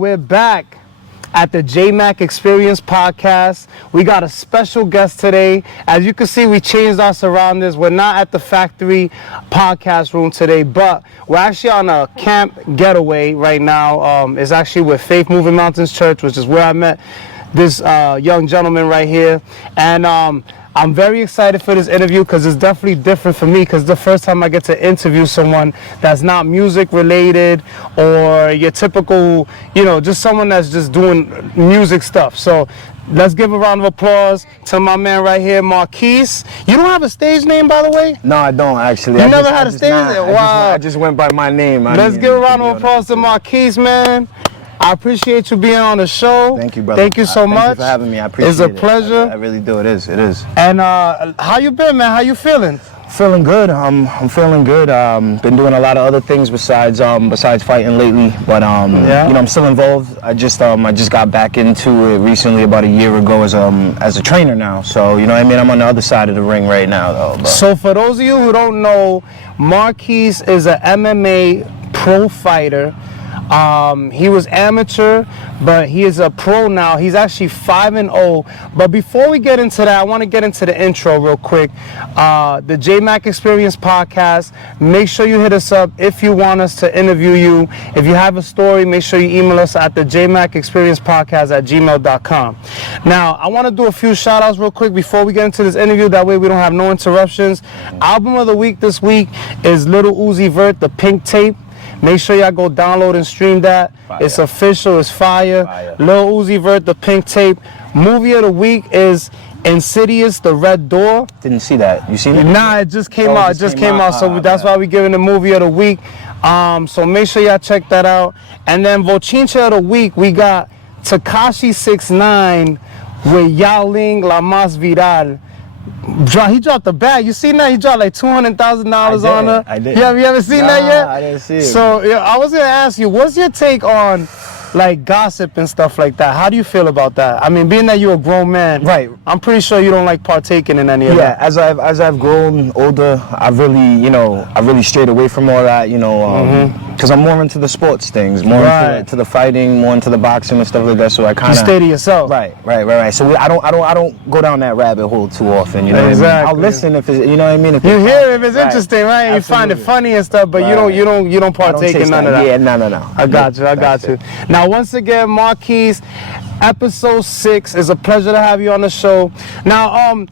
We're back at the Jmack Experience Podcast. We got a special guest today. As you can see, we changed our surroundings. We're not at the factory podcast room today, but we're actually on a camp getaway right now. It's actually with Faith Moving Mountains Church, which is where I met this young gentleman right here. And I'm very excited for this interview because it's definitely different for me, because it's the first time I get to interview someone that's not music related or your typical, just someone that's just doing music stuff. So let's give a round of applause to my man right here, Quis. You don't have a stage name, by the way? No, I don't actually. You never had a stage name? Wow. I just went by my name. Let's give a round of applause to Quis, man. I appreciate you being on the show. Thank you, brother. Thank you so much. Thank you for having me. I appreciate it. It's a pleasure. I really do. It is. And how you been, man? How you feeling? Feeling good. I'm feeling good. Been doing a lot of other things besides fighting lately, but I'm still involved. I just got back into it recently, about a year ago, as a trainer now. So I'm on the other side of the ring right now, though. So for those of you who don't know, Quis is an MMA pro fighter. He was amateur, but he is a pro now. He's actually 5-0. But before we get into that, I want to get into the intro real quick. The Jmack Experience Podcast. Make sure you hit us up if you want us to interview you. If you have a story, make sure you email us at the jmackexperiencepodcast@gmail.com. Now, I want to do a few shout outs real quick before we get into this interview. That way we don't have no interruptions. Album of the week this week is Lil Uzi Vert, The Pink Tape. Make sure y'all go download and stream that. Fire. It's official. It's fire. Lil Uzi Vert, The Pink Tape. Movie of the week is Insidious, The Red Door. Didn't see that. You seen it? Nah, it just came out. It just came out. So that's why we're giving the movie of the week. So make sure y'all check that out. And then Vochincha of the week, we got Tekashi 6ix9ine with Yao Ling La Mas Viral. He dropped the bag. You seen that? He dropped like $200,000 on her. I did. You ever seen that yet? I didn't see it. So I was gonna ask you, what's your take on like gossip and stuff like that? How do you feel about that? I mean, being that you're a grown man, right? I'm pretty sure you don't like partaking in any of that. Yeah, as I've grown older, I really strayed away from all that, because I'm more into the sports things, more into the fighting, more into the boxing and stuff like that. So I kind of stay to yourself. Right. So I don't go down that rabbit hole too often. You know exactly. what I mean? I'll listen if it's, you know what I mean. If you hear if it's interesting, right? And you find it funny and stuff, but you don't partake in none of that. Yeah, no. I got you. Now, once again, Quis, episode 6. It's a pleasure to have you on the show. Now,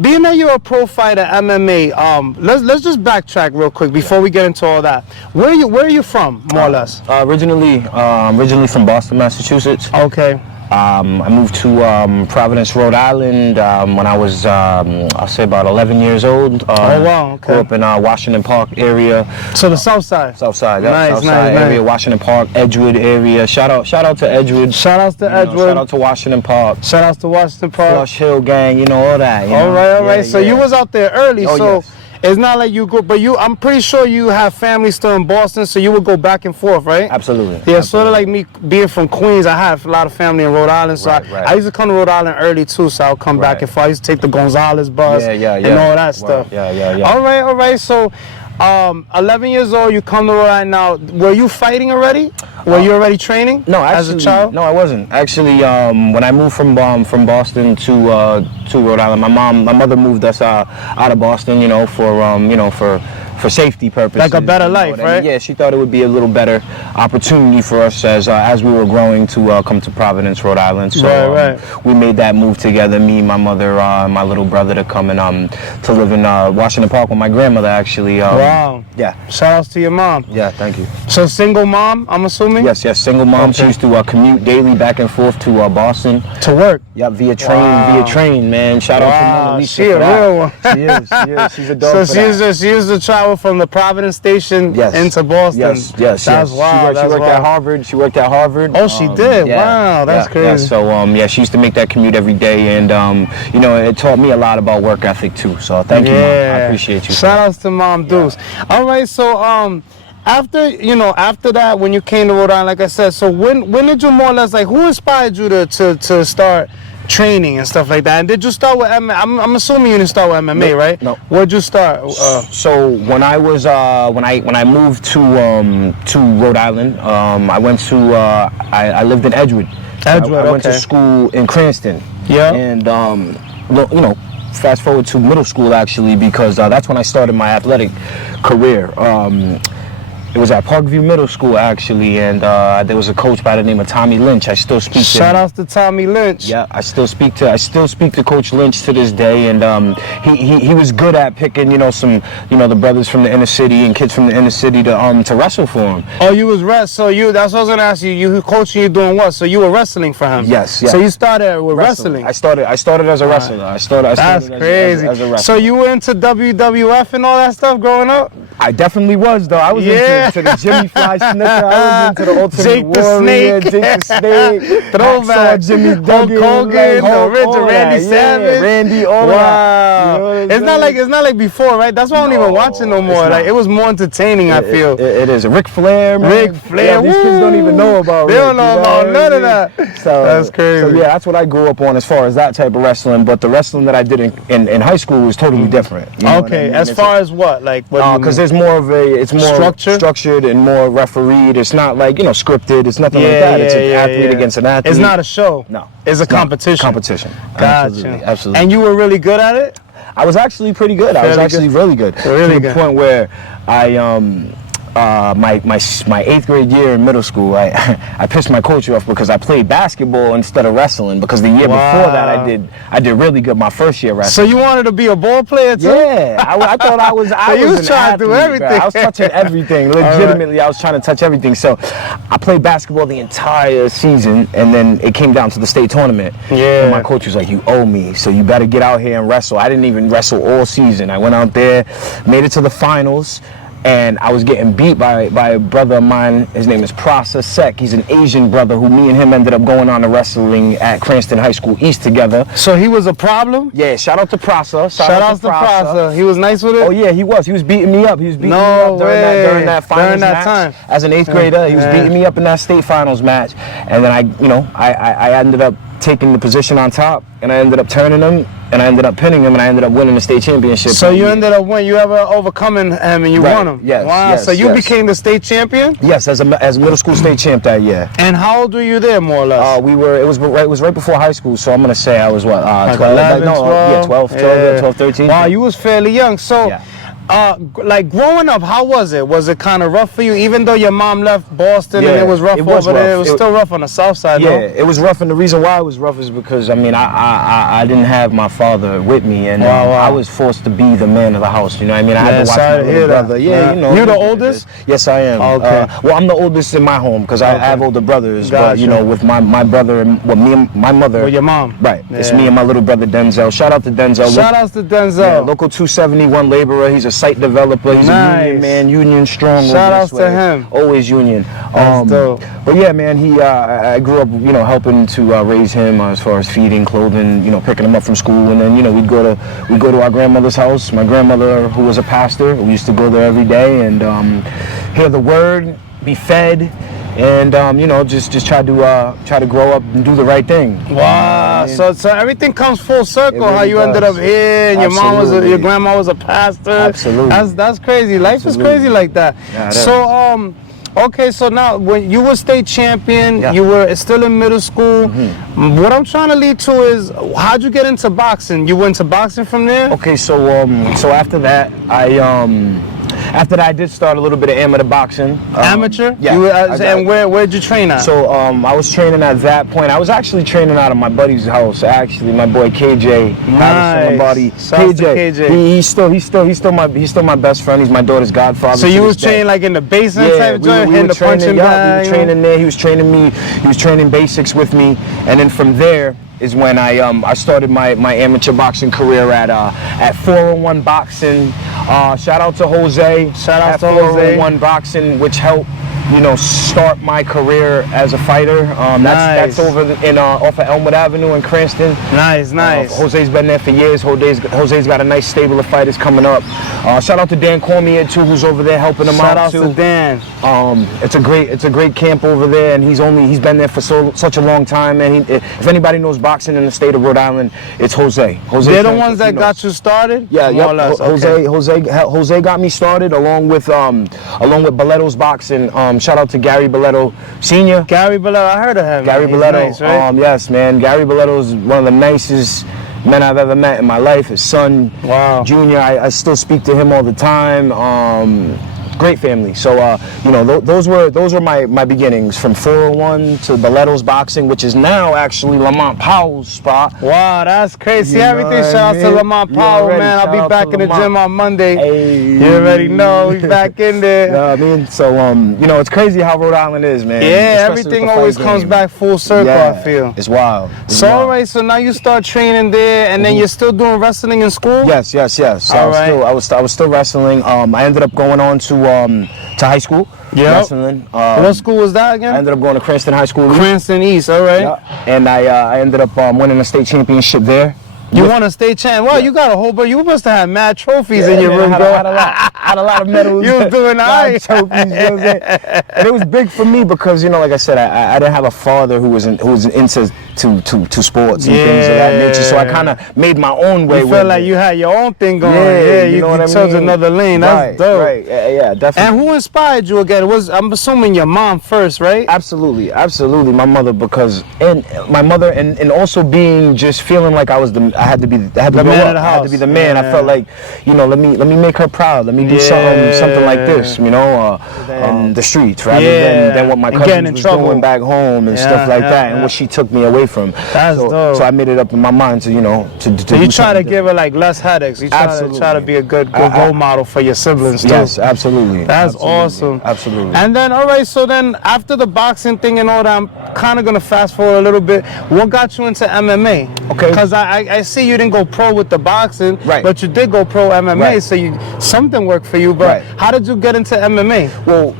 being that you're a pro fighter, MMA, let's just backtrack real quick before we get into all that. Where are you from, more or less? Originally from Boston, Massachusetts. Okay. I moved to Providence, Rhode Island when I was, I'll say about 11 years old. Oh, wow, okay. Grew up in Washington Park area. So the South Side? South Side, nice, South Side area, Washington Park, Edgewood area. Shout out to Edgewood. Shout out to Edgewood. Shout out to Washington Park. Shout out to Washington Park. Flush Hill Gang, all that. All right. So you was out there early, so... Yes. It's not like you go, but I'm pretty sure you have family still in Boston, so you would go back and forth, right? Absolutely. Yeah, sort of like me being from Queens. I have a lot of family in Rhode Island, so I used to come to Rhode Island early too, so I'll come back and forth. I used to take the Gonzalez bus and all that stuff. Yeah. All right. So, 11 years old, you come to Rhode Island now. Were you fighting already? Were you already training? No, actually, as a child. No, I wasn't. Actually, when I moved from Boston to Rhode Island, my mother moved us out of Boston, for safety purposes. Like a better life, right? Yeah, she thought it would be a little better opportunity for us as we were growing to come to Providence, Rhode Island. So we made that move together, me, my mother, my little brother, to come and to live in Washington Park with my grandmother, actually. Wow. Yeah. Shout outs to your mom. Yeah, thank you. So single mom, I'm assuming? Yes, single mom. Okay. She used to commute daily back and forth to Boston. To work? Yeah, via train, man. Shout out to Mona Lisa. She a real one. She is. She's a dog. So she used to travel from the Providence station into Boston. Yes. That's wild. She worked at Harvard. Oh, she did? Wow, that's crazy. So, she used to make that commute every day, and, it taught me a lot about work ethic, too. So, thank you, Mom. I appreciate you. Shout outs to Mom Deuce. All right, so, after that, when you came to Rhode Island, like I said, so when did you more or less, like, who inspired you to start training and stuff like that. And did you start with MMA? I'm assuming you didn't start with MMA, No, right? no. Where'd you start? So when I was when I moved to Rhode Island, I went to I lived in Edgewood. Edgewood, I went to okay. school in Cranston. Yeah. And you know, fast forward to middle school actually, because that's when I started my athletic career. It was at Parkview Middle School actually, and there was a coach by the name of Tommy Lynch. I still speak to him. Shout outs to Tommy Lynch. Yeah, I still speak to Coach Lynch to this day, and he was good at picking, you know, some, you know, the brothers from the inner city and kids from the inner city to wrestle for him. Oh, you was so that's what I was gonna ask you. You coaching, you doing what? So you were wrestling for him? Yes. So you started with wrestling. I started as a wrestler. I started That's crazy. As a wrestler. So you were into WWF and all that stuff growing up? I definitely was, though. I was into the Jimmy Fly Snicker. I was into the Ultimate Jake the Warrior, Snake. Jake the Snake, Throwback. Jimmy Duggan, Hulk Hogan, the original Randy Savage. Randy, all wow. that. You know it's not like before, right? That's why I don't even watch it no more. Like it was more entertaining, I feel. It is. Ric Flair, man. Ric Flair. Yeah, these kids don't even know about They don't know about none of that. So that's crazy. So yeah, that's what I grew up on as far as that type of wrestling. But the wrestling that I did in high school was totally different. You know Okay, what I mean? as far as what? Like what? Because there's more of it's more structured and more refereed. It's not like, you know, scripted. It's nothing like that. It's an athlete against an athlete. It's not a show. No. It's a competition. Competition. Gotcha. Absolutely. And you were really good at it? I was actually pretty good. I was actually really good. Really to good. the point where my 8th grade year in middle school, I pissed my coach off because I played basketball instead of wrestling, because the year before that I did really good my first year wrestling. So you wanted to be a ball player too? Yeah, I thought I was. You was trying to do everything. Bro. I was touching everything. Legitimately, I was trying to touch everything. So I played basketball the entire season, and then it came down to the state tournament. Yeah. And my coach was like, "You owe me, so you better get out here and wrestle." I didn't even wrestle all season. I went out there, made it to the finals. And I was getting beat by a brother of mine. His name is Prasa Sek. He's an Asian brother who me and him ended up going on to wrestling at Cranston High School East together. So he was a problem? Yeah, shout out to Prasa. Shout out to Prasa. He was nice with it? Oh yeah, he was. He was beating me up. He was beating me up during that finals match. Time. As an 8th grader, he was beating me up in that state finals match. And then I ended up taking the position on top, and I ended up turning him, and I ended up pinning him, and I ended up winning the state championship. So you ended up winning. You ever overcoming him and you won him? Yes. Wow. Yes, so you became the state champion? Yes, as a middle school state champ that year. And how old were you there, more or less? It was right before high school, so I'm gonna say I was what, 12, 12, 13. Wow, you was fairly young. So. Yeah. Like growing up, how was it? Was it kind of rough for you? Even though your mom left Boston and it was rough over there, it was still rough on the south side, yeah, no? it was rough, and the reason why it was rough is because, I mean, I didn't have my father with me, and I was forced to be the man of the house, you know what I mean? I had to watch my little brother. Yeah, you know. You the oldest? Yes, I am. Okay. Well, I'm the oldest in my home, because I have older brothers, but, you know, with my brother and me and my mother. With your mom. Right. Yeah. It's me and my little brher Denzel. Shout out to Denzel. Shout out to Denzel. Yeah, local 271 laborer. He's a site developer. He's a union man, union strong. Shout out to him. Always union. That's dope. But yeah, man, I grew up, you know, helping to raise him as far as feeding, clothing, you know, picking him up from school, and then, you know, we'd go to our grandmother's house. My grandmother, who was a pastor, we used to go there every day and hear the word, be fed, and you know, just try to grow up and do the right thing. Wow! So everything comes full circle. Really how you ended up here, and your grandma was a pastor. Absolutely. That's crazy. Life is crazy like that. Yeah, so okay, so now when you were state champion, you were still in middle school. Mm-hmm. What I'm trying to lead to is, how'd you get into boxing? You went to boxing from there? Okay, so after that, After that, I did start a little bit of amateur boxing. Amateur? Yeah. And where'd you train at? So I was training at that point. I was actually training out of my buddy's house. Actually, my boy KJ. Nice. KJ. He's still my best friend. He's my daughter's godfather. So you was training like in the basement type joint, hitting the punching bag? We were training there. He was training me. He was training basics with me, and then from there is when I started my amateur boxing career at 401 Boxing. Shout out to Jose. Shout out to 401 Boxing, which helped you know, start my career as a fighter. That's over off of Elmwood Avenue in Cranston. Nice. Jose's been there for years. Jose's got a nice stable of fighters coming up. Shout out to Dan Cormier too, who's over there helping him out too. Shout out to Dan. It's a great camp over there, and he's been there for such a long time. And if anybody knows boxing in the state of Rhode Island, it's Jose. They're the ones that got you started. Yeah, Jose got me started along with Boletto's boxing. Shout out to Gary Boletto Sr. Gary Boletto, I heard of him. Gary He's Boletto, nice, right? yes, man. Gary Boletto is one of the nicest men I've ever met in my life. His son, Junior, I still speak to him all the time. Great family. So you know, those were my beginnings, from 401 to Boletto's boxing, which is now actually Lamont Powell's spot. Wow, that's crazy. Everything. Shout out to Lamont Powell, man. I'll be back in the gym on Monday. Hey. You already know, he's back in there. You know what I mean? So you know, it's crazy how Rhode Island is, man. Yeah, everything always comes back full circle. I feel it's wild. All right, so now you start training there, and then you're still doing wrestling in school. Yes. So I was still wrestling. I ended up going on to high school. Wrestling. What school was that again? I ended up going to Cranston High School. Cranston East, all right. Yeah. And I ended up winning a state championship there. You won a state champ. Well, you got a whole bunch. You must have had mad trophies in your room, bro. Had a lot of medals. You was doing all right. Trophies, you know what I'm saying? And it was big for me because, you know, like I said, I didn't have a father who was into sports and things of that nature. So I kind of made my own way. You felt like you had your own thing going. Yeah, you know what I mean? Chose another lane. That's dope. Right. Yeah, definitely. And who inspired you again? I'm assuming your mom first, right? Absolutely. My mother, and also being just feeling like I had to be the man of the house. I had to be the man. I felt like, you know, let me make her proud. Let me do something like this, you know, on the streets rather than what my cousins was doing back home and stuff like that, and what she took me away from. That's dope. So I made it up in my mind to, you know, to so you try to give her like less headaches. You try to be a good role model for your siblings too. Yes, absolutely. That's awesome. Absolutely. And then, all right, so then after the boxing thing and all that, I'm kind of gonna fast forward a little bit. What got you into MMA? Okay. Because I see you didn't go pro with the boxing, but you did go pro MMA, so something worked for you. But how did you get into MMA? Well,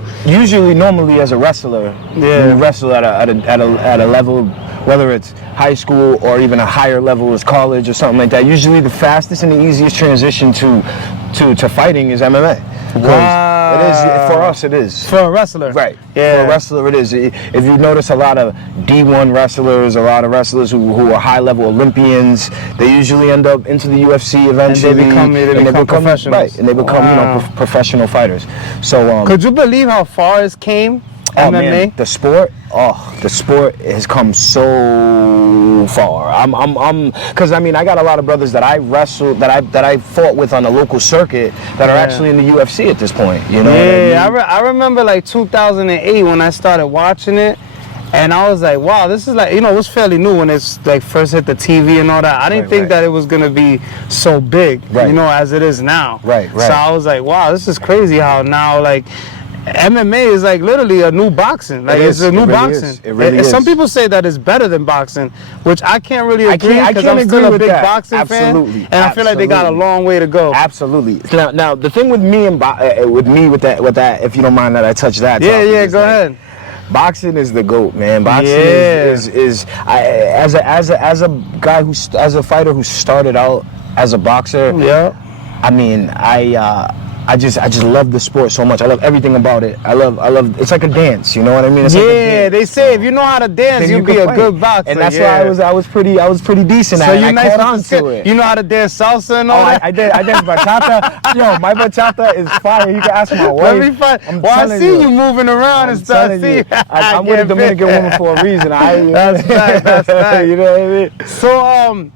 normally as a wrestler, when you wrestle at a level, whether it's high school or even a higher level as college or something like that, usually the fastest and the easiest transition to fighting is MMA. Wow. It is, for us, it is. For a wrestler. Right. Yeah. For a wrestler, it is. If you notice a lot of D1 wrestlers, a lot of wrestlers who are high-level Olympians, they usually end up into the UFC eventually. And they become professionals. Right, and they become you know, professional fighters. So could you believe how far it came? Oh, MMA? Man, the sport has come so far. Because I mean, I got a lot of brothers that I wrestled, that I fought with on the local circuit that are actually in the UFC at this point. You know? Yeah, what I mean? I remember like 2008 when I started watching it, and I was like, wow, this is like, you know, it was fairly new when it's like first hit the TV and all that. I didn't think that it was gonna be so big, you know, as it is now. Right. So I was like, wow, this is crazy how now like MMA is like literally a new boxing. Like it's a new boxing. It really is. Some people say that it's better than boxing, which I can't really agree because I'm still a big boxing fan, and I feel like they got a long way to go. Absolutely. Now the thing with me and with that, if you don't mind that I touch that. Yeah, go ahead. Boxing is the GOAT, man. Boxing is as a guy as a fighter who started out as a boxer. Yeah. I mean, I just love the sport so much. I love everything about it. I love. It's like a dance. You know what I mean? It's like a dance. They say if you know how to dance, you'll be a good boxer. And that's why I was pretty decent at it. I caught on to it. You know how to dance salsa and all that? I dance bachata. Yo, my bachata is fire. You can ask my wife. Let me find. Well, I see you moving around and stuff. I'm with a Dominican woman for a reason. That's nice. You know what I mean? So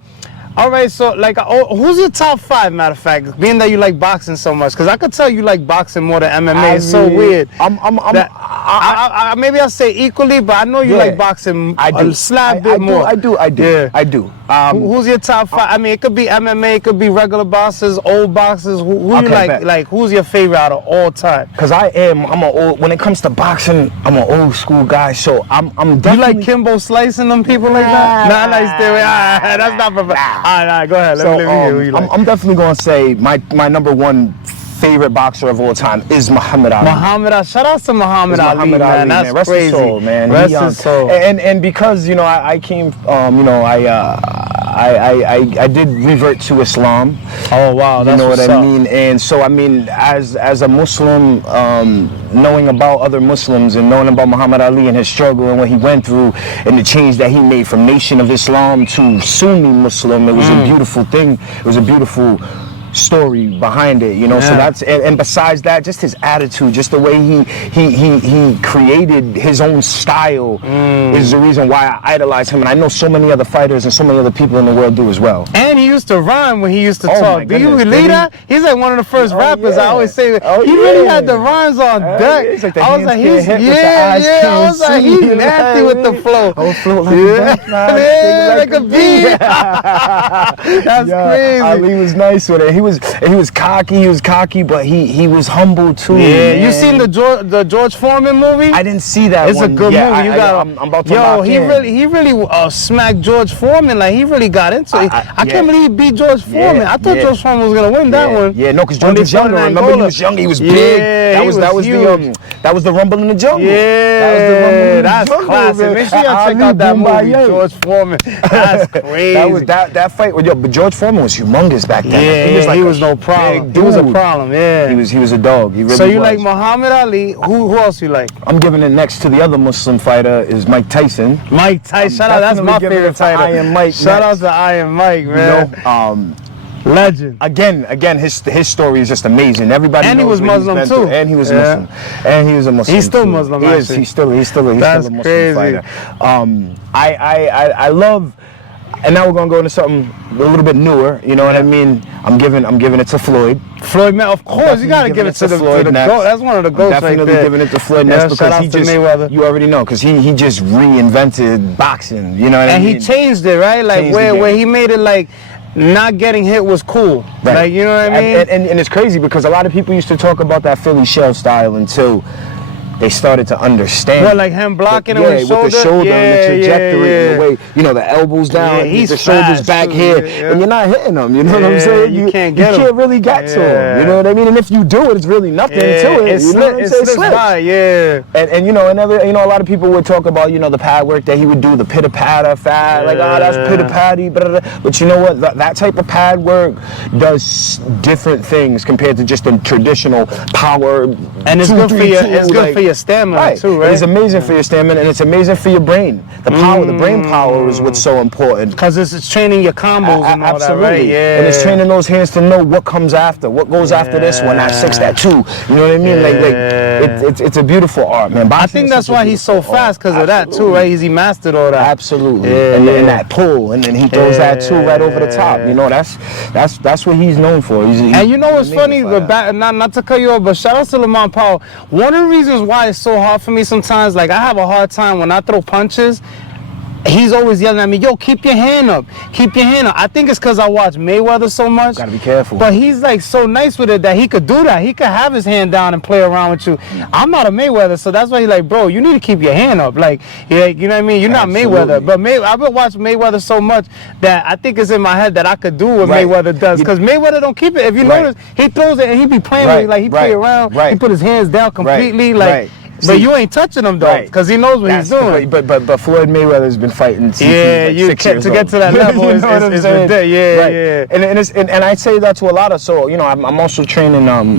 all right, so like, who's your top 5? Matter of fact, being that you like boxing so much, because I could tell you like boxing more than MMA. It's so weird. Maybe I'll say equally, but I know you like boxing a slab bit more. I do. Who's your top 5? I mean, it could be MMA, it could be regular boxers, old boxers. Who you like? Like, who's your favorite out of all time? Because when it comes to boxing, I'm an old school guy. So I'm definitely. You like Kimbo slicing them people like that? Nah, like stay away. That's not perfect. All right, go ahead. Let me hear who you like. I'm definitely gonna say my number one favorite boxer of all time is Muhammad Ali. Muhammad Ali. Shout out to Muhammad Ali, man. That's Rest crazy. his soul, man. Rest his soul. And because, you know, I came, you know, I did revert to Islam. Oh wow, that's you know what I up. mean. And so I mean, as a Muslim, knowing about other Muslims and knowing about Muhammad Ali and his struggle and what he went through and the change that he made from Nation of Islam to Sunni Muslim, it was a beautiful thing. It was a beautiful story behind it, you know. So that's and besides that, just his attitude, just the way he created his own style is the reason why I idolize him, and I know so many other fighters and so many other people in the world do as well. And he used to rhyme when he used to talk. Do you believe that? He's like one of the first rappers. I always say that he really had the rhymes on deck. I was like, he's nasty with the flow. Float like a bee. That's crazy. Ali was nice with it. He was cocky, but he was humble too. Yeah, man. You seen the George Foreman movie? I didn't see that. It's a good movie. You got. I'm about to. Yo, he really smacked George Foreman. Like he really got into it. I can't believe he beat George Foreman. I thought George Foreman was gonna win that one. Yeah, no, because George was younger. Remember, he was young. He was big. That was the Rumble in the Jungle. Yeah, that's classic. Make sure y'all check out that movie, George Foreman. That's crazy. that fight. But George Foreman was humongous back then. Yeah, he was no problem. He was a problem. Yeah, he was a dog. He really so you like Muhammad Ali? Who else you like? I'm giving it next to the other Muslim fighter is Mike Tyson. Mike Tyson. Shout out. That's my favorite fighter. Iron Mike. Shout out to Iron Mike, man. You know, legend. Again, his story is just amazing. Everybody knows he was Muslim too. And he was Muslim. And he was a Muslim. He's still too. Muslim. He's still a Muslim fighter. I love. And now we're gonna go into something a little bit newer. You know what I mean? I'm giving it to Floyd. Floyd, man, of course you gotta give it to the GOAT. That's one of the GOATs right there. Definitely giving it to Floyd next because he just Mayweather. You already know because he just reinvented boxing. You know what I mean? And he changed it, right? Like where he made it like not getting hit was cool. Right. Like you know what I mean? And it's crazy because a lot of people used to talk about that Philly shell style until they started to understand. Well, like him blocking him with the shoulder and the trajectory and the way, you know, the elbows down, the shoulders back here, and you're not hitting them. You know what I'm saying? You can't get him. You can't really get to him. You know what I mean? And if you do it, it's really nothing to it. You know what I'm saying? It slips by, And you know, a lot of people would talk about, you know, the pad work that he would do, the pitter patter fat, like that's pitter patty, but you know what? That type of pad work does different things compared to just the traditional power. And it's good for you. It's good for your stamina too, right? It's amazing for your stamina, and it's amazing for your brain. The power, the brain power is what's so important. Because it's training your combos and all that, right? Yeah. And it's training those hands to know what comes after, what goes after this one, that 6, that 2. You know what I mean? Like it's a beautiful art, man. I think that's why he's so fast because of that too, right? He mastered all that. Absolutely. And that pull, and then he throws that 2 right over the top. You know, that's what he's known for. And you know what's funny? Not to cut you off, but shout out to Lamont Powell. One of the reasons why it's so hard for me sometimes, like I have a hard time when I throw punches. He's always yelling at me, yo, keep your hand up. Keep your hand up. I think it's because I watch Mayweather so much. Gotta be careful. But he's like so nice with it that he could do that. He could have his hand down and play around with you. I'm not a Mayweather, so that's why he's like, bro, you need to keep your hand up. Like, yeah, you know what I mean? You're not Mayweather. But I've been watching Mayweather so much that I think it's in my head that I could do what Mayweather does. Because Mayweather don't keep it. If you notice, he throws it and he be playing with it. Like, he play around. He put his hands down completely. Like. But you ain't touching him though, because he knows what he's doing. But Floyd Mayweather has been fighting since he was like 6 years old. To get to that level is ridiculous. And I say that to a lot of, so you know, I'm also training. I'm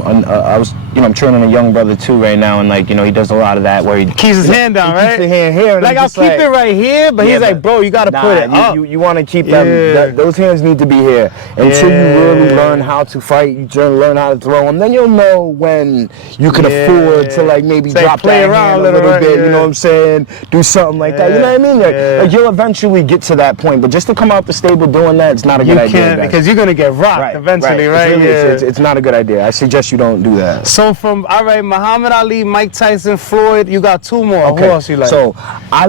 training a young brother too right now, and like you know, he does a lot of that where he keeps his hand down, right? Keeps the hand here. Like I'll keep it right here, but he's like, bro, you gotta put it up. You want to keep them. Those hands need to be here until you really learn how to fight. You learn how to throw them. Then you'll know when you can afford to like maybe drop. Play around a little bit, you know what I'm saying? Do something like that, you know what I mean? Like you'll eventually get to that point, but just to come out the stable doing that, it's not a good idea. Because you're gonna get rocked eventually, right? It's not a good idea. I suggest you don't do that. So all right, Muhammad Ali, Mike Tyson, Floyd, you got 2 more. Okay. Who else you like? So I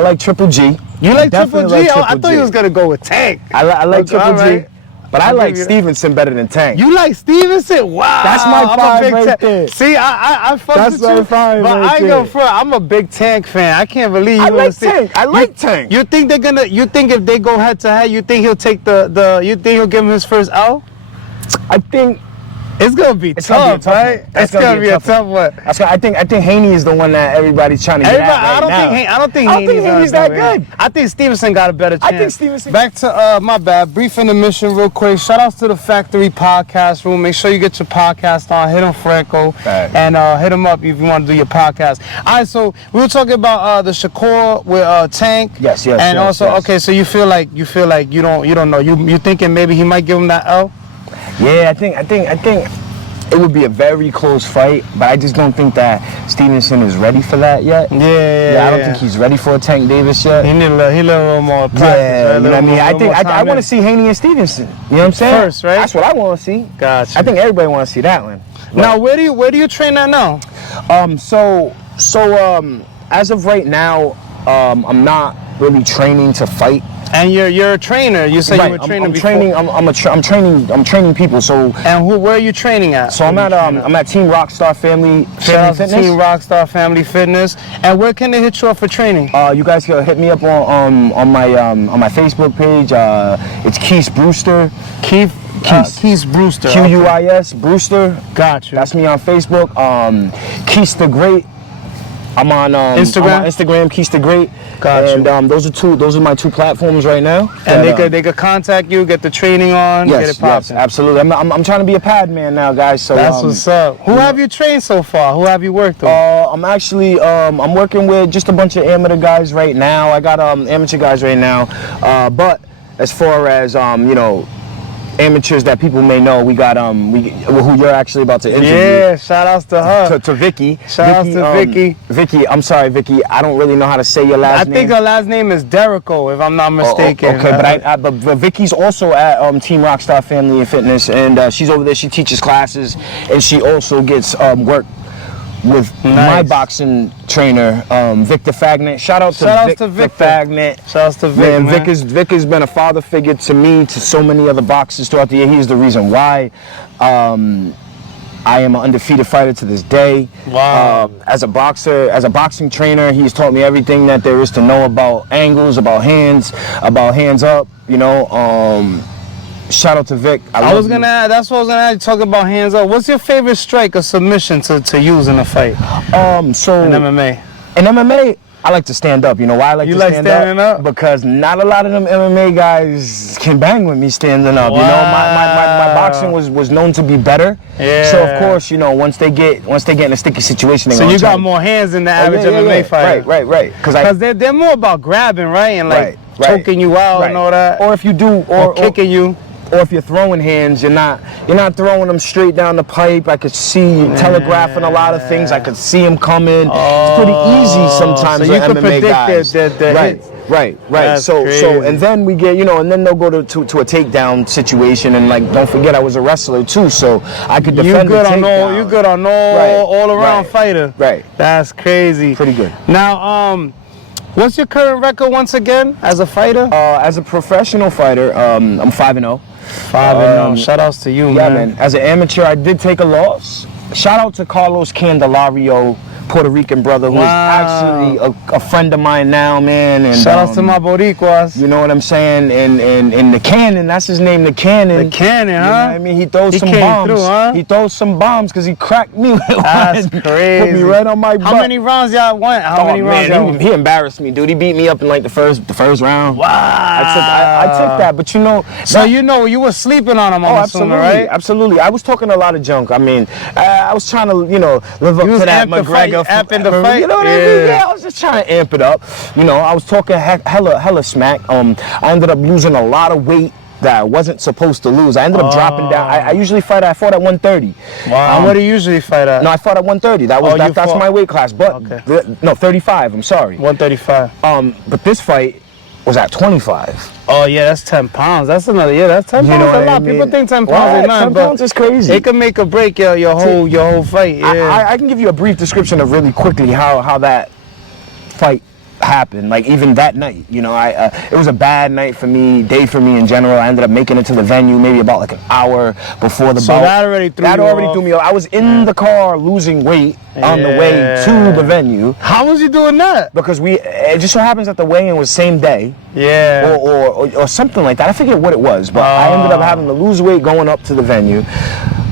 like Triple G. You like Triple G? I thought you was gonna go with Tank. I like Triple G. But I like Stevenson better than Tank. You like Stevenson? Wow. That's my 5 right there. See, I fuck with you. That's my 5 but I ain't gonna front. I'm a big Tank fan. I can't believe you. I like Tank. I like Tank. You think if they go head to head, you think he'll take you think he'll give him his first L? I think it's gonna be tough, right? It's gonna be a tough one. I think Haney is the one that everybody's trying to get at right now. I don't think Haney's that good. I think Stevenson got a better chance. I think Stevenson. Back to my bad. Brief intermission, real quick. Shout outs to the Factory Podcast Room. Make sure you get your podcast on. Hit him Franco and hit him up if you want to do your podcast. All right, so we were talking about the Shakur with Tank. Yes. And also, okay, so you feel like you don't know. You thinking maybe he might give him that L? Yeah, I think it would be a very close fight, but I just don't think that Stevenson is ready for that yet. Yeah, I don't think he's ready for a Tank Davis yet. He need a little more practice. Yeah, you know what I mean? I want to see Haney and Stevenson. You know what I'm saying? First, right? That's what I want to see. Gotcha. I think everybody wants to see that one. Now, where do you train at now? So as of right now, I'm not really training to fight. And you're a trainer. You said you were training before. I'm training people. So where are you training at? So I'm at Team Rockstar Family Fitness. Team Rockstar Family Fitness. And where can they hit you up for training? You guys can hit me up on my Facebook page. It's Quis Brewster. Quis Brewster. Quis Brewster. Got you. That's me on Facebook. Quis the Great. I'm on Instagram, Quis the Great. Gotcha. And those are my two platforms right now. And they could contact you, get the training on, get it popping. Yes, absolutely. I'm trying to be a PADMAN now, guys. So that's what's up. Who have you trained so far? Who have you worked with? I'm actually I'm working with just a bunch of amateur guys right now. I got amateur guys right now. But as far as amateurs that people may know, we got who you're actually about to interview. Yeah, shout outs to her. To Vicky. Shout outs to Vicky. Vicky, I'm sorry, Vicky. I don't really know how to say your last name. I think her last name is Derico, if I'm not mistaken. Okay, but Vicky's also at Team Rockstar Family and Fitness, and she's over there. She teaches classes, and she also gets work with my boxing trainer, Victor Fagnet. Shout out to Victor Fagnet. Shout out to Vic, man. Vic has been a father figure to me, to so many other boxers throughout the year. He is the reason why I am an undefeated fighter to this day. Wow. As a boxing trainer, he's taught me everything that there is to know about angles, about hands up, shout out to Vic. That's what I was gonna ask. Talk about hands up. What's your favorite strike or submission to use in a fight? So in MMA. In MMA, I like to stand up. You know why I like to stand up? Because not a lot of them MMA guys can bang with me standing up. Wow. My boxing was known to be better. Yeah. So of course, once they get in a sticky situation, so you got more hands than the average MMA fighter. Right. Because they're more about grabbing, right, and choking you out and all that. Or if you do, or kicking you. Or if you're throwing hands, you're not throwing them straight down the pipe. I could see you telegraphing a lot of things. I could see them coming. It's pretty easy sometimes so you with can MMA guys. Right. That's crazy. So and then we get and then they'll go to a takedown situation, and don't forget I was a wrestler too, so I could defend the takedown. You good on all around fighter. Right. That's crazy. Pretty good. Now what's your current record once again as a fighter? As a professional fighter, I'm 5-0. 5-0. Shout outs to you, man. Yeah, man. As an amateur, I did take a loss. Shout out to Carlos Candelario, Puerto Rican brother, who is actually a friend of mine now, man. And shout out to my Boricuas. You know what I'm saying? And the Cannon, that's his name, the Cannon. The Cannon, huh? You know what I mean? He throws some bombs. Through, huh? He throws some bombs because he cracked me with That's one. crazy. Put me right on my butt. How many rounds y'all went? He embarrassed me, dude. He beat me up in the first round. Wow. I took that, but So you were sleeping on him, I'm assuming, right? Absolutely. I was talking a lot of junk. I mean, I was trying to, live up to that McGregor. Amping the fight. You know what I mean? Yeah, I was just trying to amp it up. I was talking hella smack. I ended up losing a lot of weight that I wasn't supposed to lose. I ended up dropping down. I usually fight. I fought at 130. Wow. What do you usually fight at? No, I fought at 130. That's my weight class. But 35. I'm sorry. 135. But this fight was at 25. Oh yeah, that's 10 pounds. That's another. Yeah, that's 10 pounds. A lot. People think 10 pounds is nothing, 10 pounds is crazy. It can make or break your whole fight. Yeah. I can give you a brief description of really quickly how that fight happen. Like even that night, you know, it was a bad night for me, day for me in general. I ended up making it to the venue maybe about like an hour before the bout. So that already threw me off. I was in the car losing weight on the way to the venue. How was you doing that? Because it just so happens that the weigh-in was same day. Yeah. Or something like that. I forget what it was, but I ended up having to lose weight going up to the venue.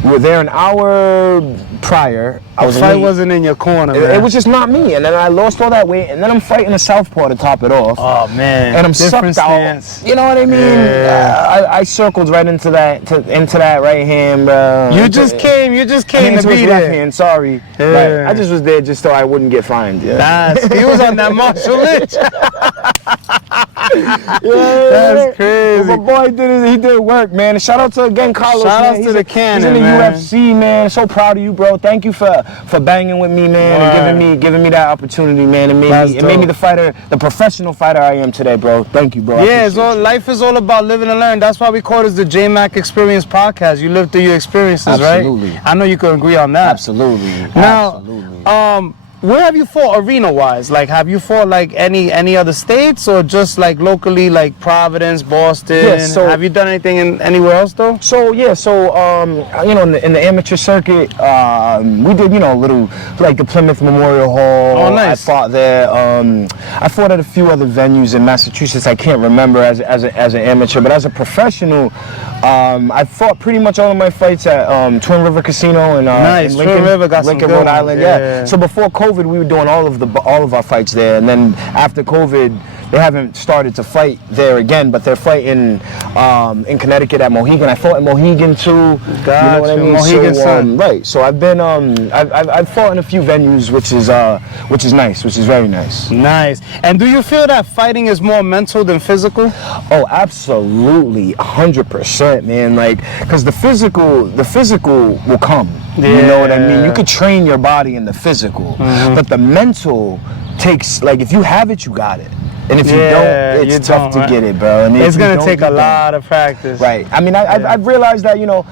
We were there an hour prior. The fight wasn't in your corner, man. It was just not me. And then I lost all that weight, and then I'm fighting a southpaw to top it off. Oh, man. And I'm sucked out. You know what I mean? Yeah. I circled right into that right hand, bro. You just came to be left there. Hand, sorry. Yeah. Right. I just was there just so I wouldn't get fined. Yeah. He was on that Marshall Lynch. That's crazy. My boy did work, man. And shout out to again Carlos. Shout out to the He's Cannon, in the man. UFC, man. So proud of you, bro. Thank you for banging with me, man, and giving me that opportunity, man. It made me the professional fighter I am today, bro. Thank you, bro. Yeah, life is all about living and learning. That's why we call this the Jmack Experience Podcast. You live through your experiences, Absolutely. right? I know you can agree on that. Absolutely. Now, Absolutely. Where have you fought arena-wise? Like, have you fought like any other states or just like locally, like Providence, Boston? Yeah, so have you done anything anywhere else though? So you know, in the amateur circuit, we did, you know, little like the Plymouth Memorial Hall. Oh, nice. I fought there. I fought at a few other venues in Massachusetts. I can't remember as an amateur, but as a professional, I fought pretty much all of my fights at Twin River Casino in nice. in Lincoln, Twin River got Lincoln, some good Rhode Island. ones. Yeah. So before COVID, we were doing all of our fights there, and then after COVID, they haven't started to fight there again, but they're fighting in Connecticut at Mohegan. I fought in Mohegan too. Gotcha. You know what I mean? Mohegan Sun. Right. So I've been I've fought in a few venues, which is nice, which is very nice. Nice. And do you feel that fighting is more mental than physical? Oh, absolutely, 100%, man. Like, because the physical will come. Yeah. You know what I mean? You could train your body in the physical, but the mental takes, like, if you have it, you got it. And if you don't, it's tough to get it, bro. And it's going to take a lot of practice. Right. I mean, I've realized that, you know,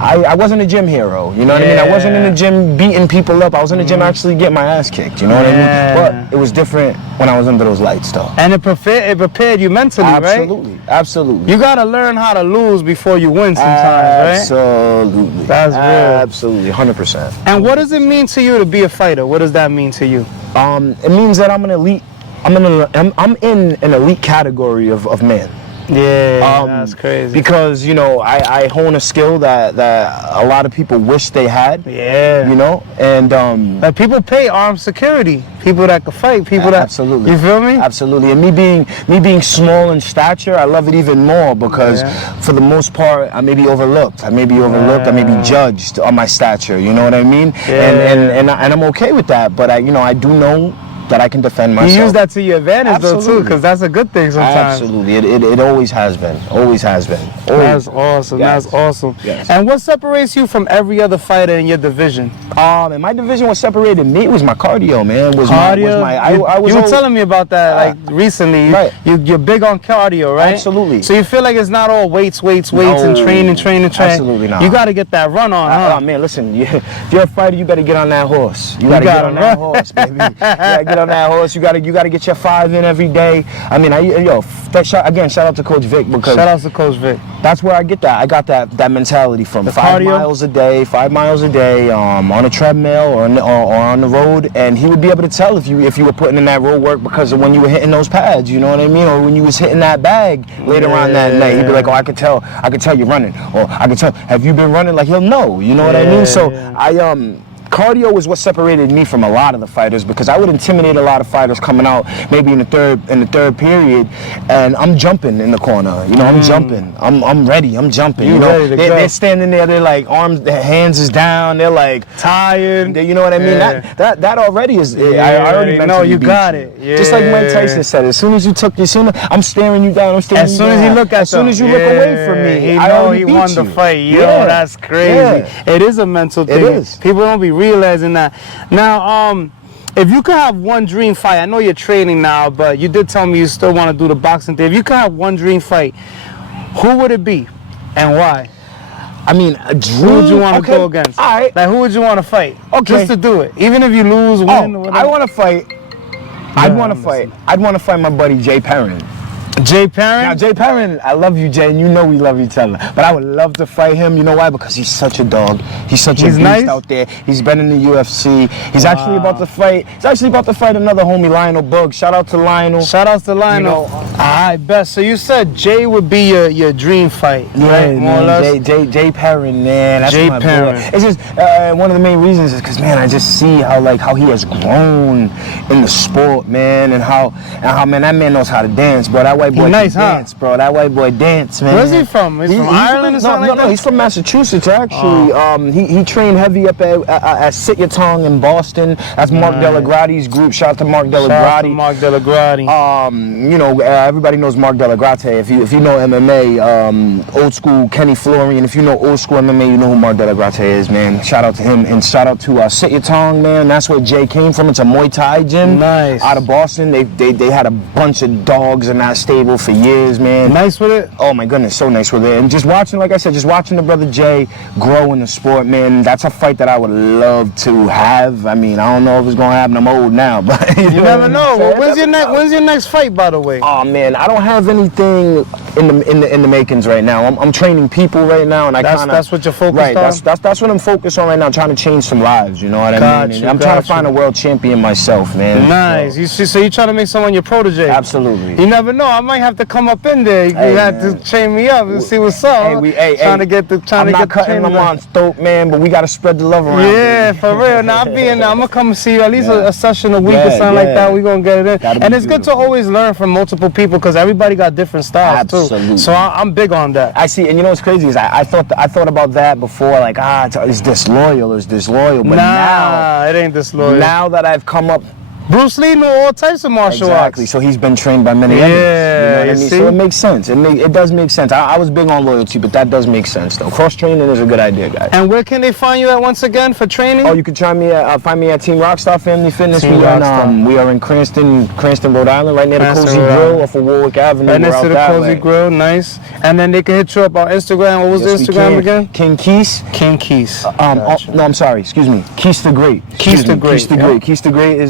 I wasn't a gym hero, you know what I mean? I wasn't in the gym beating people up. I was in the gym actually getting my ass kicked, you know what I mean? But it was different when I was under those lights, though. And it prepared you mentally, right? Absolutely, absolutely. You got to learn how to lose before you win sometimes, right? Absolutely. That's real. Absolutely, 100%. And what does it mean to you to be a fighter? What does that mean to you? It means that I'm in an elite category of men. Yeah, that's crazy. Because, you know, I hone a skill that a lot of people wish they had. Yeah. You know, and like people pay armed security, people that can fight, people that. Absolutely. You feel me? Absolutely. And me being small in stature, I love it even more because for the most part, I may be overlooked. I may be judged on my stature. You know what I mean? Yeah. And I'm okay with that. But I do know that I can defend myself. You use that to your advantage though too, because that's a good thing sometimes. Absolutely, it always has been. Always has been. That's awesome. Yes. That's awesome. Yes. And what separates you from every other fighter in your division? In my division, what separated me was my cardio, man. You were telling me about that like recently. Right. You're big on cardio, right? Absolutely. So you feel like it's not all weights, and train. Absolutely not. You got to get that run on, huh? Oh man, listen. If you're a fighter, you better get on that horse. You gotta get on that horse, baby. You gotta get on that horse. You gotta get your 5 in every day. I mean, shout out to Coach Vic because shout out to Coach Vic. That's where I get that. I got that mentality from. 5 miles a day, 5 miles a day, on a treadmill or on the road, and he would be able to tell if you were putting in that road work because of when you were hitting those pads. You know what I mean? Or when you was hitting that bag later on that night, he'd be like, "Oh, I could tell you're running," or "I could tell, have you been running?" Like he'll know. You know what I mean? So cardio was what separated me from a lot of the fighters because I would intimidate a lot of fighters coming out maybe in the third period, and I'm jumping in the corner. You know, I'm jumping. I'm ready. I'm jumping. You know, they're standing there. They're like their hands is down. They're like tired. You know what I mean? That already is. I already know you got it. Yeah. Just like Mike Tyson said, as soon as I'm staring you down. As soon as you look away from me, he know he won the fight. Yo, that's crazy. Yeah. It is a mental thing. It is. People don't be realizing that. Now, if you could have one dream fight, I know you're training now, but you did tell me you still want to do the boxing thing. If you could have one dream fight, who would it be and why? I mean, a dream. Who would you want to go against? All right. Like, who would you want to fight? Okay. Just to do it. Even if you lose, win, or whatever. I want to fight I'd want to fight my buddy Jay Perrin. Jay Perrin? Now, Jay Perrin, I love you, Jay, and you know we love each other. But I would love to fight him. You know why? Because he's such a dog. He's such a beast out there. He's been in the UFC. He's actually about to fight. He's actually about to fight another homie, Lionel Buggs. Shout out to Lionel. Shout out to Lionel. I bet. So you said Jay would be your dream fight, right? More or less. Jay Perrin, man. That's Jay my Perrin. boy. It's just one of the main reasons is because, man, I just see how he has grown in the sport, man, and how man, that man knows how to dance, bro. That white boy nice, dance, bro. That white boy dance, man. Where's he from? He's from Ireland or something like that? No, he's from Massachusetts, actually. He trained heavy up at Sit Your Tongue in Boston. That's Mark Delagrati's group. Shout out to Mark Delagrati. You know, everybody knows Mark Delagrati. If you know MMA, old school Kenny Florian. If you know old school MMA, you know who Mark Delagrati is, man. Shout out to him, and shout out to Sit Your Tongue, man. That's where Jay came from. It's a Muay Thai gym. Nice. Out of Boston. They had a bunch of dogs in that stable for years, man. Nice with it? Oh my goodness, so nice with it. And just watching, like I said, just watching the brother Jay grow in the sport, man, that's a fight that I would love to have. I mean, I don't know if it's gonna happen. I'm old now, but you never know. Well, when's your next fight, by the way? Oh man, I don't have anything in the makings right now. I'm training people right now, and that's what you're focused on? That's what I'm focused on right now. I'm trying to change some lives, you know what I mean? I'm trying to find a world champion myself, man. Nice. So you're trying to make someone your protege? Absolutely. You never know. I might have to come up in there. You have to train me up and see what's up. Trying to get I'm not cutting my mom's throat, man, but we gotta spread the love around. Yeah, for real. Now I'll be in there. I'm gonna come see you at least a session a week or something like that. We gonna get it in. And it's good to always learn from multiple people because everybody got different styles too. So I'm big on that. I see, and you know what's crazy is I thought about that before, like is disloyal? But now it ain't disloyal. Now that I've come up. Bruce Lee knew all types of martial arts. Exactly. So he's been trained by many others. You know what I mean? So it makes sense. It does make sense. I was big on loyalty, but that does make sense, though. Cross training is a good idea, guys. And where can they find you at once again for training? Oh, you can find me at Team Rockstar Family Fitness. We are in Cranston, Rhode Island, right near the Cozy Grill off of Warwick Avenue. Right next to the Cozy Grill, nice. And then they can hit you up on Instagram. What was the Instagram again? King Quis. King Quis. No, I'm sorry. Excuse me. Quis the Great. Quis the Great. Quis the Great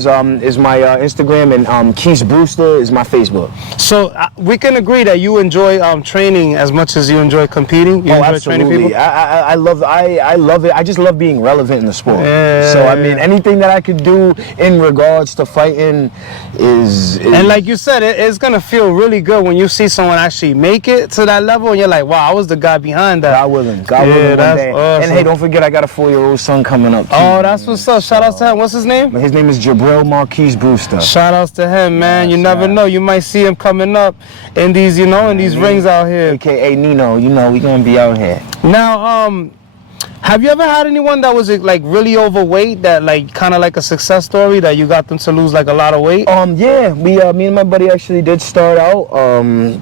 is my Instagram, and Quis Brewster is my Facebook. So we can agree that you enjoy training as much as you enjoy competing. You enjoy absolutely. Training people? I love it. I just love being relevant in the sport. Yeah. So I mean, anything that I could do in regards to fighting is and like you said, it's gonna feel really good when you see someone actually make it to that level, and you're like, wow, I was the guy behind that. God willing, one day. Awesome. And hey, don't forget, I got a 4-year-old son coming up too. Oh, that's what's up. Shout out to him. What's his name? His name is Jabril Marquise Brewster. Shout outs to him, man. You never know. You might see him coming up in these, in these rings out here. AKA Nino, we gonna be out here. Now, have you ever had anyone that was like really overweight, that like kind of like a success story that you got them to lose like a lot of weight? Yeah, me and my buddy actually did start out.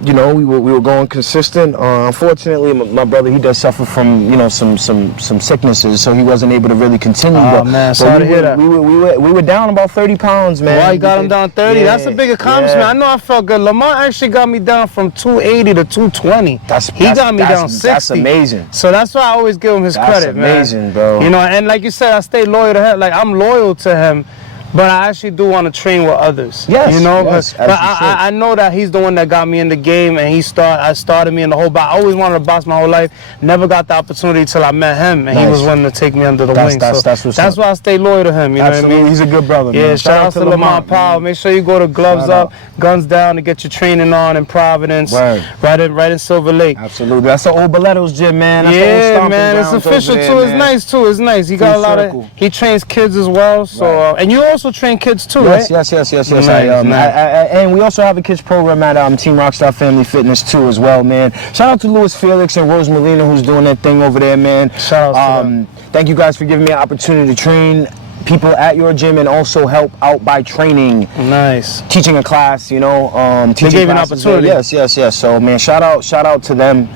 We were going consistent. Unfortunately, my brother, he does suffer from some sicknesses, so he wasn't able to really continue. Oh man, sorry to hear that. We were down about 30 pounds, man. Why you got him down 30? Yeah, that's a big accomplishment. I know I felt good. Lamar actually got me down from 280 to 220. He got me down 60. That's amazing. So that's why I always give him his credit. Amazing, man. Bro. And like you said, I stay loyal to him. Like I'm loyal to him, but I actually do want to train with others. Yes, yes, but I know that he's the one that got me in the game, and started me in the whole box. I always wanted to box my whole life. Never got the opportunity till I met him, and he was willing to take me under the wing. That's why I stay loyal to him. You know what I mean? He's a good brother. Yeah, man. Shout out to Lamar Powell. Make sure you go to Gloves Up, Guns Down to get your training on in Providence. Right in Silver Lake. Absolutely. That's the old Ballettos gym, man. That's the old man. It's official too. It's nice too. It's nice. He got a lot of. He trains kids as well. So and you also train kids too. Yes. And we also have a kids program at Team Rockstar Family Fitness too as well, man. Shout out to Louis Felix and Rose Molina, who's doing that thing over there, man. Shout out to them. Thank you guys for giving me an opportunity to train people at your gym and also help out by training. Nice. Teaching a class, They gave you an opportunity. Yes. So man, shout out to them.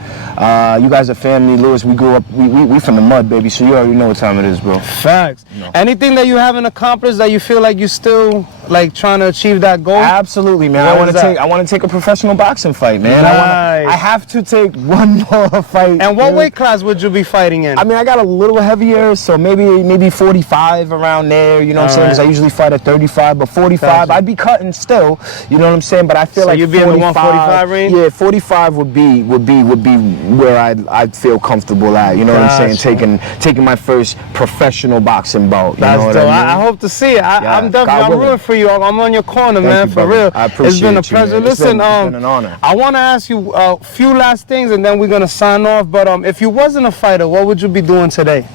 You guys are family, Louis. We grew up. We from the mud, baby. So you already know what time it is, bro. Facts. Anything that you haven't accomplished that you feel like you still like trying to achieve that goal? Absolutely, man. I want to take a professional boxing fight, man. Nice. I have to take one more fight. And what weight class would you be fighting in? I mean, I got a little heavier, so maybe 45 around there. You know what I'm saying? Because I usually fight at 35, but 45, I'd be cutting still. You know what I'm saying? But I feel like you'd be in the 145 range. Yeah, 45 would be where I'd feel comfortable at. You know what I'm saying? Taking my first professional boxing bout. That's dope. I hope to see it. I'm rooting for you. I'm on your corner, man, for real. I appreciate It's been a pleasure. Listen, it's been an honor. I want to ask you a few last things, and then we're gonna sign off. But if you wasn't a fighter, what would you be doing today?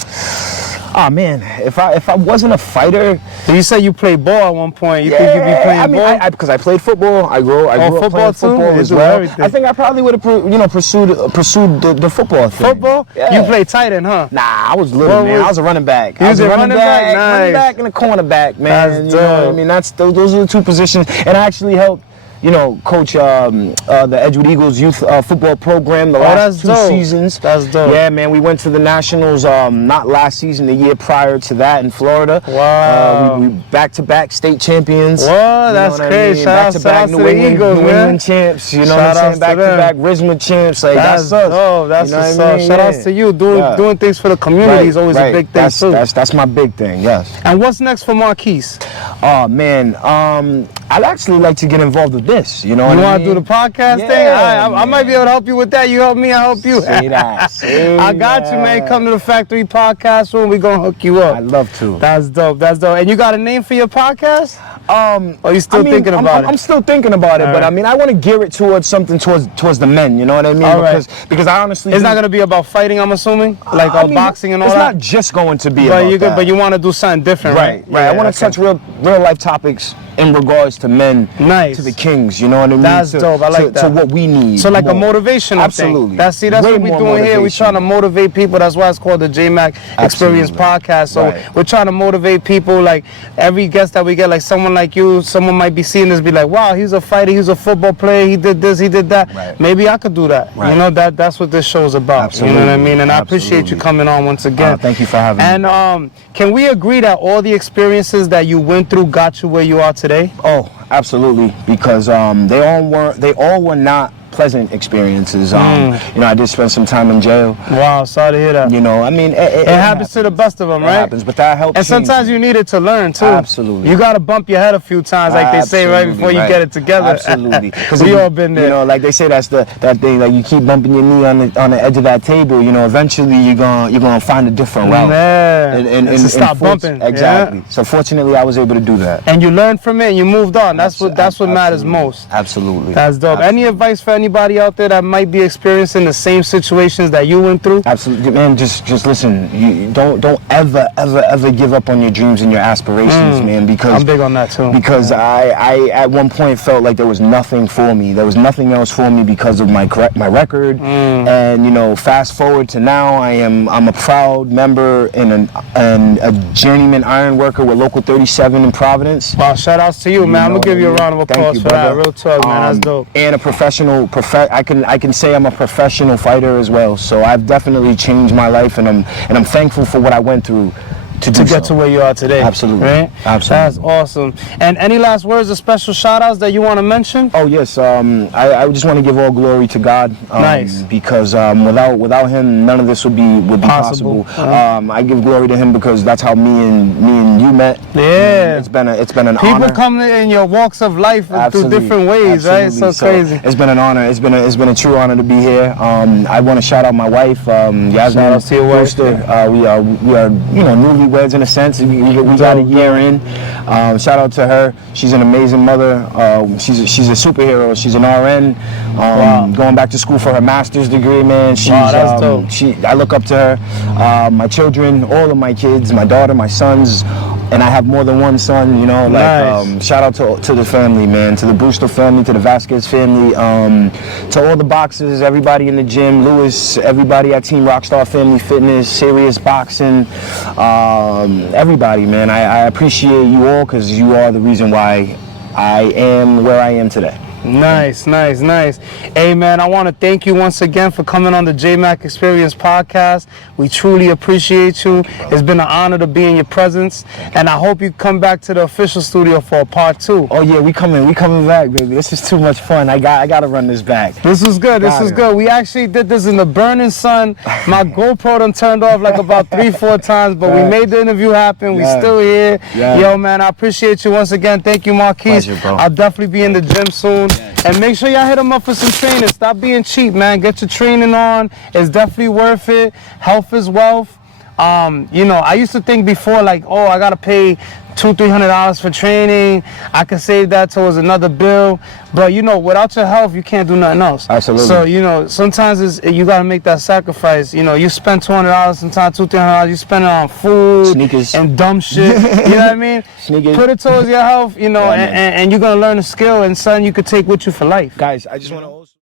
Oh man, if I wasn't a fighder, you said you played ball at one point. You think you'd be playing ball? Because I played football. I grew up playing football as well. Everything. I think I probably would have pursued the football thing. Football? Yeah. You played tight end, huh? Nah, I was little, man. I was a running back. You was a running back? Nice. Running back and a cornerback, man. That's you know what I mean? Those are the two positions, and I actually helped. Coach the Edgewood Eagles youth football program the last 2 seasons. That's dope. Yeah, man, we went to the Nationals not last season, the year prior to that in Florida. Wow. We back-to-back state champions. Wow, that's crazy. Back-to-back New England champs. You know what I'm saying? Back-to-back RISMA champs. Like, that's us. Oh, that's what's up. Shout outs to you. Doing things for the community is always a big thing too. That's my big thing, yes. And what's next for Quis? Oh, man. I'd actually like to get involved with this. You want to do the podcast thing? I might be able to help you with that. You help me, I help you. Say that. I got you, man. Come to the Factory Podcast Room. We're going to hook you up. I'd love to. That's dope. And you got a name for your podcast? Are you still thinking about it? I'm still thinking about it, but I mean, I want to gear it towards something towards the men. You know what I mean? Because I honestly, it's not going to be about fighting. I'm assuming, like boxing and all that. It's not just going to be about that. But you want to do something different, right? Right. I want to touch real life topics in regards to men, to the kings. You know what I mean? That's dope. I like that. To what we need. So like a motivational thing. That's what we're doing here. We're trying to motivate people. That's why it's called the Jmack Experience Podcast. So we're trying to motivate people. Like every guest that we get, like someone like you, someone might be seeing this, be like, wow, he's a fighter, he's a football player, he did this, he did that. Right. Maybe I could do that. Right. You know, that's what this show's about. Absolutely. You know what I mean? And I appreciate you coming on once again. Thank you for having me. And can we agree that all the experiences that you went through got you where you are today? Oh, absolutely. Because they all were not pleasant experiences. I did spend some time in jail. Wow, sorry to hear that. I mean, it happens to the best of them, right? It happens, but that helps. And sometimes you need it to learn too. Absolutely. You got to bump your head a few times, like they say, right before you get it together. Absolutely. Because we all been there. Like they say, that's that thing. Like you keep bumping your knee on the edge of that table. Eventually you're gonna find a different route. And stop bumping. Exactly. Yeah. So fortunately, I was able to do that. And you learned from it. And you moved on. That's what matters most. Absolutely. That's dope. Any advice for anybody out there that might be experiencing the same situations that you went through? Absolutely, man. Just listen. You don't ever give up on your dreams and your aspirations, man. Because I'm big on that too. Because I at one point felt like there was nothing for me. There was nothing else for me because of my record. And fast forward to now, I'm a proud member and a journeyman iron worker with Local 37 in Providence. Wow, shout outs to you, man. I'm gonna give you a round of applause for that. Real talk, man. That's dope. And a professional. I can say I'm a professional fighter as well. So I've definitely changed my life, and I'm thankful for what I went through to get to where you are today. Absolutely. Right? Absolutely. That's awesome. And any last words or special shout outs that you want to mention? Oh yes. I just want to give all glory to God. Nice. Because without him, none of this would be possible. I give glory to him because that's how me and you met. Yeah. It's been an honor. People come in your walks of life through different ways, right? It's so crazy. It's been an honor. It's been a true honor to be here. I want to shout out my wife, Yasmin. Shout out to your wife. We are newlyweds in a sense. We got a year in. Shout out to her. She's an amazing mother. She's a superhero. She's an RN. Going back to school for her master's degree, man. That's dope. I look up to her. My children, all of my kids, my daughter, my sons, and I have more than one son. Nice. Shout out to the family, man. To the Brewster family, to the Vasquez family, to all the boxers, everybody in the gym, Lewis, everybody at Team Rockstar Family Fitness, Serious Boxing. Everybody, man, I appreciate you all because you are the reason why I am where I am today. Nice. Hey, man, I want to thank you once again for coming on the Jmack Experience podcast. We truly appreciate you. It's been an honor to be in your presence, and I hope you come back to the official studio for a part 2. Oh yeah, we coming back, baby. This is too much fun. I gotta run this back. This was good. We actually did this in the burning sun. My GoPro done turned off like about 3-4 times, but we made the interview happen. We still here. Yo, man, I appreciate you once again. Thank you, Marquis. Pleasure, bro. I'll definitely be in the gym soon. And make sure y'all hit him up for some training. Stop being cheap, man. Get your training on. It's definitely worth it. Health is wealth. You know, I used to think before, like, oh, I gotta pay $200-300 for training. I can save that towards another bill. But you know, without your health, you can't do nothing else. Absolutely. So you know, sometimes you gotta make that sacrifice. You know, you spend $200, sometimes $200-300. You spend it on food, sneakers, and dumb shit. You know what I mean? Sneakers. Put it towards your health. You know, and you're gonna learn a skill and something you could take with you for life. Guys, I just want to also